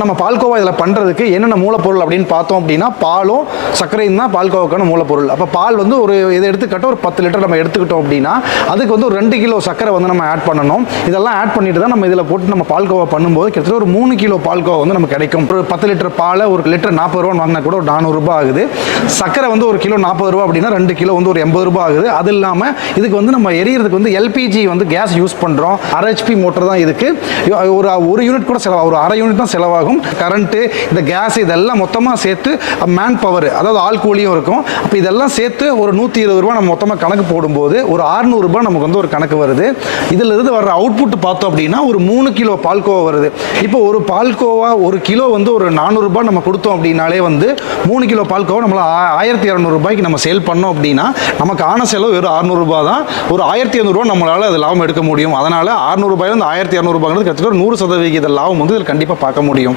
நம்ம பால்கோவா இதில் பண்ணுறதுக்கு என்னென்ன மூலப்பொருள் அப்படின்னு பார்த்தோம் அப்படின்னா பாலும் சர்க்கரையும் தான் பால்கோவாக்கான மூலப்பொருள். அப்போ பால் வந்து ஒரு இதை எடுத்துக்கிட்ட ஒரு 10 லிட்டர் நம்ம எடுத்துக்கிட்டோம் அப்படின்னா அதுக்கு வந்து ஒரு 2 கிலோ சர்க்கரை வந்து நம்ம ஆட் பண்ணணும். இதெல்லாம் ஆட் பண்ணிட்டு தான் நம்ம இதில் போட்டு நம்ம பால்கோவா பண்ணும்போது கிட்டத்தட்ட ஒரு 3 கிலோ பால்கோவா வந்து நமக்கு கிடைக்கும். ஒரு 10 லிட்டர் பாலை ஒரு லிட்டர் 40 ரூபான்னு வாங்கினா கூட ஒரு 400 ரூபாய் ஆகுது. சர்க்கரை வந்து ஒரு கிலோ 40 ரூபா அப்படின்னா 2 கிலோ வந்து ஒரு 80 ரூபாய் ஆகுது. அது இல்லாமல் இதுக்கு வந்து நம்ம எரியறதுக்கு வந்து எல்பிஜி வந்து கேஸ் யூஸ் பண்ணுறோம். 1/2 HP மோட்டர் தான் இதுக்கு. ஒரு யூனிட் கூட செலவாகும், ஒரு 1/2 யூனிட் தான் செலவாகும். கரண்ட்டு, இந்த கேஸ் இதெல்லாம் மொத்தமாக சேர்த்து மேன் பவர், அதாவது ஆள் கூலியும் இருக்கும். அப்போ இதெல்லாம் சேர்த்து ஒரு 120 ரூபா நம்ம மொத்தமாக கணக்கு போடும்போது ஒரு 600 ரூபாய் நமக்கு வந்து ஒரு கணக்கு வருது. இதில் இருந்து வர்ற அவுட்புட் பார்த்தோம் அப்படின்னா ஒரு 3 கிலோ பால்கோவா வருது. இப்போ ஒரு பால்கோவா ஒரு கிலோ வந்து ஒரு 400 ரூபாய் நம்ம கொடுத்தோம் அப்படின்னாலே வந்து 3 கிலோ பால்கோவா நம்மள 1200 ரூபாய்க்கு நம்ம சேல் பண்ணோம் அப்படின்னா நமக்கு ஆன செலவு வெறும் 600 ரூபாய் தான். ஒரு 1500 ரூபாய் நம்மளால அது லாபம் எடுக்க முடியும். அதனால 600 ரூபாயிலிருந்து 1200 ரூபாய்ங்கிறது கிட்டத்தட்ட 100% லாபம் வந்து இதில் கண்டிப்பாக பார்க்க முடியும்.